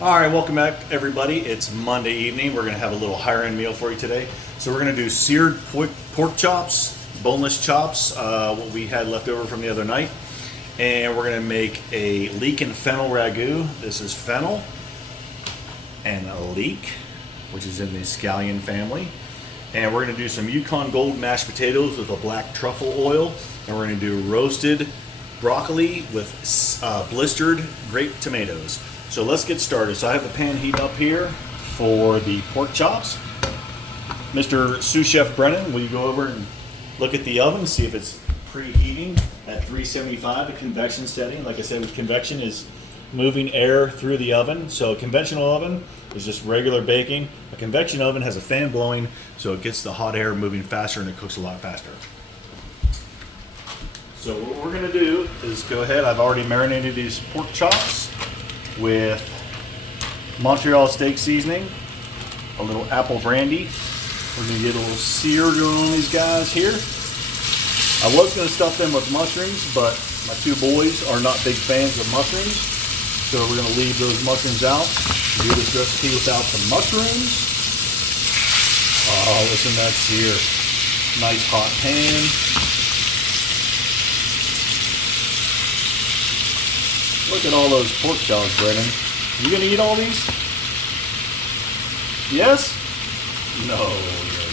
All right, welcome back, everybody. It's Monday evening. We're going to have a little higher-end meal for you today. So we're going to do seared pork chops, boneless chops, what we had left over from the other night. And we're going to make a leek and fennel ragout. This is fennel and a leek, which is in the scallion family. And we're going to do some Yukon Gold mashed potatoes with a black truffle oil. And we're going to do roasted broccoli with blistered grape tomatoes. So let's get started. So I have the pan heat up here for the pork chops. Mr. Sous Chef Brennan, will you go over and look at the oven, see if it's preheating at 375, the convection setting. Like I said, with convection is moving air through the oven. So a conventional oven is just regular baking. A convection oven has a fan blowing, so it gets the hot air moving faster and it cooks a lot faster. So what we're gonna do is go ahead, I've already marinated these pork chops with Montreal steak seasoning, a little apple brandy. We're gonna get a little seared on these guys here. I was gonna stuff them with mushrooms, but my two boys are not big fans of mushrooms, so we're gonna leave those mushrooms out. Do this recipe without the mushrooms. Oh, listen to that sear. Nice hot pan. Look at all those pork chops, Brennan. You gonna eat all these? Yes? No,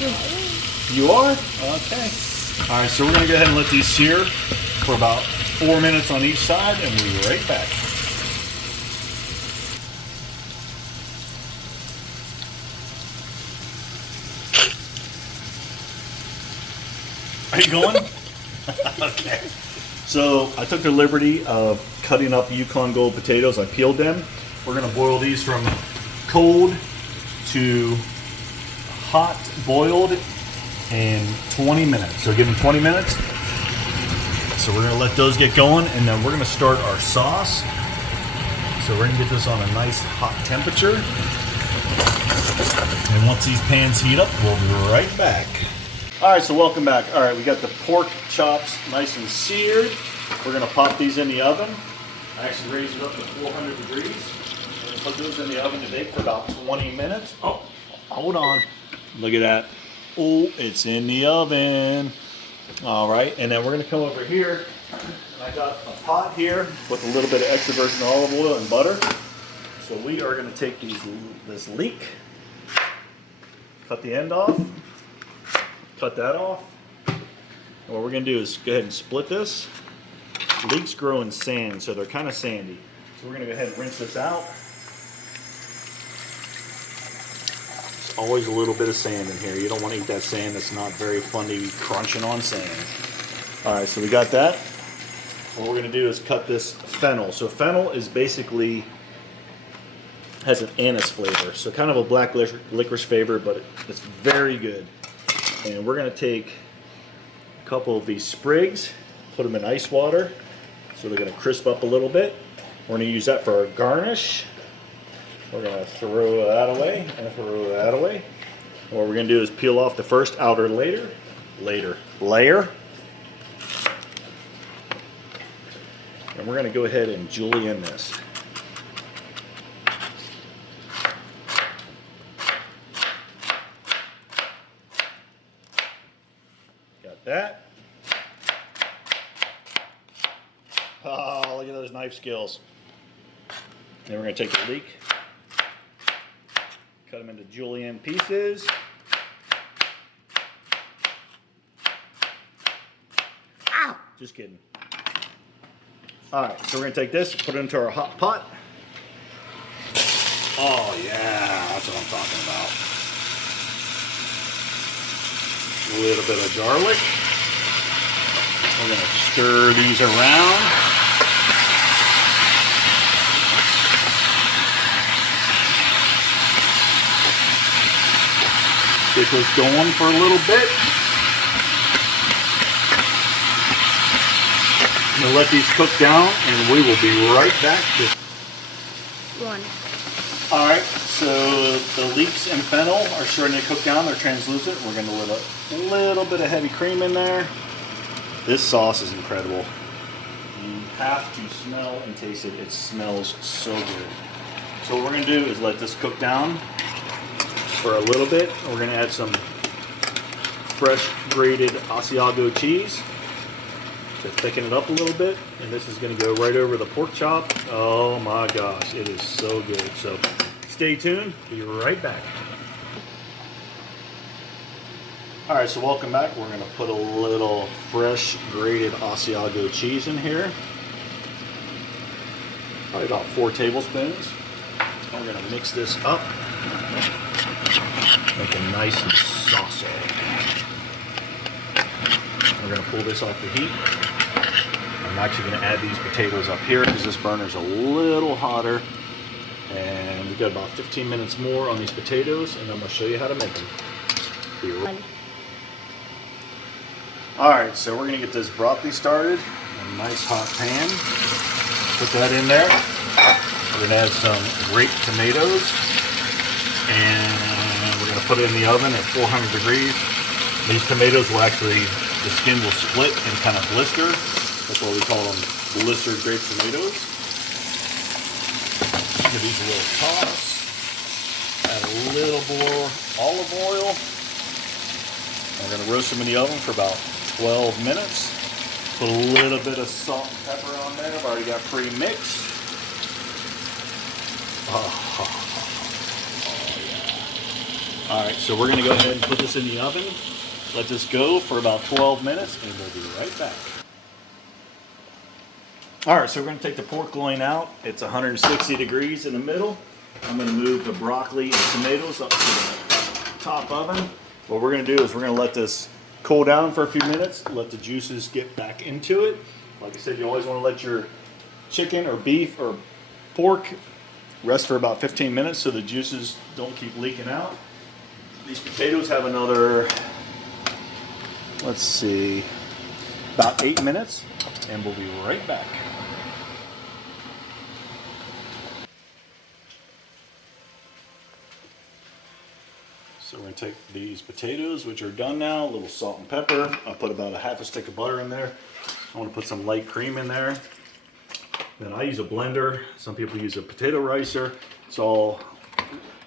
you're not. You are? Okay. All right, so we're gonna go ahead and let these sear for about 4 minutes on each side, and we'll be right back. Are you going? Okay. So I took the liberty of cutting up Yukon Gold potatoes. I peeled them. We're gonna boil these from cold to hot boiled in 20 minutes. So give them 20 minutes. So we're gonna let those get going, and then we're gonna start our sauce. So we're gonna get this on a nice hot temperature. And once these pans heat up, we'll be right back. All right, so welcome back. All right, we got the pork chops nice and seared. We're gonna pop these in the oven. I actually raised it up to 400 degrees. We're gonna put those in the oven to bake for about 20 minutes. Oh, hold on. Look at that. Oh, it's in the oven. All right, and then we're gonna come over here. And I got a pot here with a little bit of extra virgin olive oil and butter. So we are gonna take this leek, cut the end off. Cut that off. And what we're going to do is go ahead and split this. Leeks grow in sand, so they're kind of sandy. So we're going to go ahead and rinse this out. There's always a little bit of sand in here. You don't want to eat that sand that's not very fun to be crunching on sand. All right, so we got that. What we're going to do is cut this fennel. So fennel is basically has an anise flavor. So kind of a black licorice flavor, but it's very good. And we're going to take a couple of these sprigs, put them in ice water, so they're going to crisp up a little bit. We're going to use that for our garnish. We're going to throw that away and throw that away. And what we're going to do is peel off the first outer layer. And we're going to go ahead and julienne this. That. Oh, look at those knife skills. Then we're going to take the leek, cut them into julienne pieces. Ow! Just kidding. All right, so we're going to take this, put it into our hot pot. Oh yeah, that's what I'm talking about. A little bit of garlic. We're going to stir these around. Get this going for a little bit. I'm going to let these cook down, and we will be right back. One. All right, so the leeks and fennel are starting to cook down. They're translucent. We're going to let a little bit of heavy cream in there. This sauce is incredible. You have to smell and taste it. It smells so good. So what we're gonna do is let this cook down for a little bit. We're gonna add some fresh grated Asiago cheese to thicken it up a little bit. And this is gonna go right over the pork chop. Oh my gosh, it is so good. So stay tuned, be right back. All right, so welcome back. We're gonna put a little fresh grated Asiago cheese in here. Probably about 4 tablespoons. And we're gonna mix this up. Make it nice and saucy. We're gonna pull this off the heat. I'm actually gonna add these potatoes up here because this burner's a little hotter. And we've got about 15 minutes more on these potatoes, and I'm gonna show you how to make them. Be right. All right, so we're gonna get this broccoli started. A nice hot pan. Put that in there. We're gonna add some grape tomatoes, and we're gonna put it in the oven at 400 degrees. These tomatoes will actually, the skin will split and kind of blister. That's why we call them blistered grape tomatoes. Give these a little toss. Add a little more olive oil. We're gonna roast them in the oven for about 12 minutes. Put a little bit of salt and pepper on there. I've already got pre-mixed. Oh, yeah. All right, so we're gonna go ahead and put this in the oven. Let this go for about 12 minutes, and we'll be right back. All right, so we're gonna take the pork loin out. It's 160 degrees in the middle. I'm gonna move the broccoli and tomatoes up to the top oven. What we're gonna do is we're gonna let this cool down for a few minutes, let the juices get back into it. Like I said, you always wanna let your chicken or beef or pork rest for about 15 minutes so the juices don't keep leaking out. These potatoes have another, let's see, about 8 minutes, and we'll be right back. So we're gonna take these potatoes, which are done now, a little salt and pepper. I'll put about a half a stick of butter in there. I wanna put some light cream in there. Then I use a blender. Some people use a potato ricer. It's all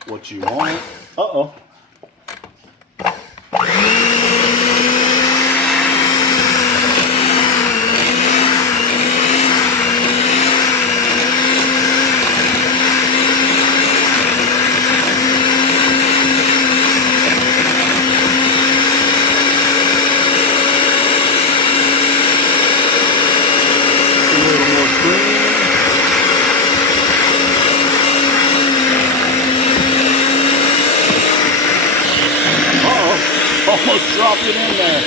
what you want. Uh-oh. Almost dropped it in there.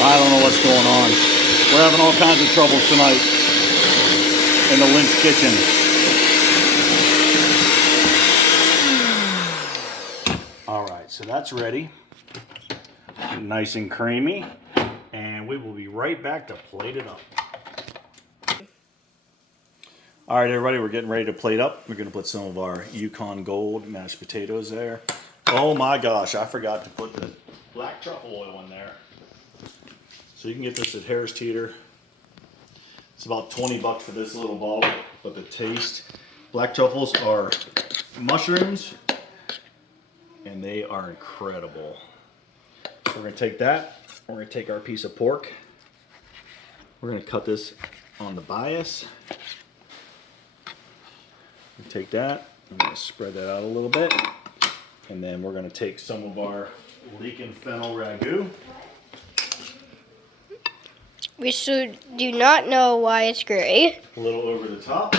I don't know what's going on. We're having all kinds of troubles tonight in the Lynch kitchen. All right, so that's ready. Nice and creamy. And we will be right back to plate it up. All right, everybody, we're getting ready to plate up. We're gonna put some of our Yukon Gold mashed potatoes there. Oh my gosh, I forgot to put the black truffle oil in there. So you can get this at Harris Teeter. It's about 20 bucks for this little bottle, but the taste. Black truffles are mushrooms, and they are incredible. So we're gonna take that, we're gonna take our piece of pork. We're gonna cut this on the bias. Take that, I'm going to spread that out a little bit, and then we're going to take some of our leek and fennel ragout. We do not know why it's gray. A little over the top,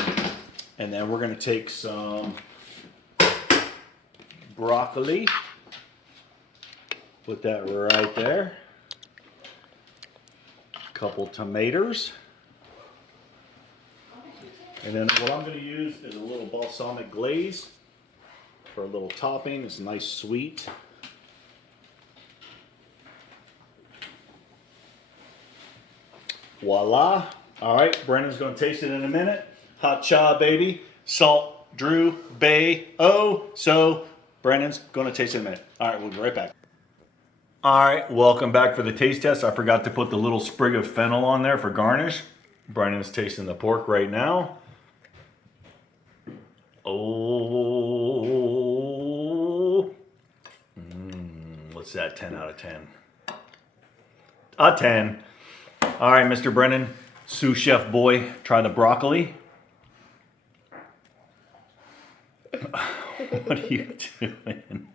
and then we're going to take some broccoli, put that right there, a couple tomatoes. And then what I'm going to use is a little balsamic glaze for a little topping. It's nice sweet. Voila. All right, Brennan's going to taste it in a minute. Hot cha, baby. Salt, Drew, Bay, oh. So Brennan's going to taste it in a minute. All right, we'll be right back. All right, welcome back for the taste test. I forgot to put the little sprig of fennel on there for garnish. Brennan's tasting the pork right now. Oh, what's that? 10 out of 10. A 10. All right, Mr. Brennan, sous chef boy, try the broccoli. What are you doing?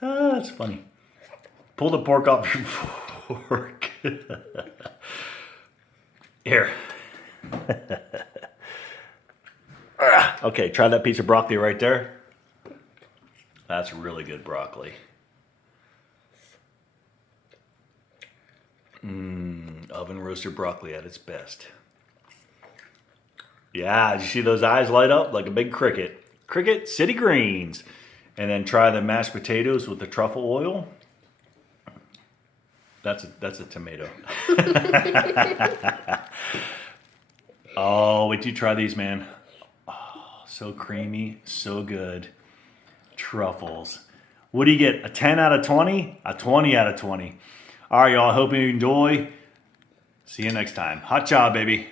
Oh, that's funny. Pull the pork off your fork. Here. Okay, try that piece of broccoli right there. That's really good broccoli. Oven roasted broccoli at its best. Yeah, did you see those eyes light up like a big cricket? Cricket City Greens. And then try the mashed potatoes with the truffle oil. That's a tomato. Oh, wait till you try these, man. Oh, so creamy, so good. Truffles. What do you get? A 10 out of 20? A 20 out of 20. All right, y'all. Hope you enjoy. See you next time. Hot job, baby.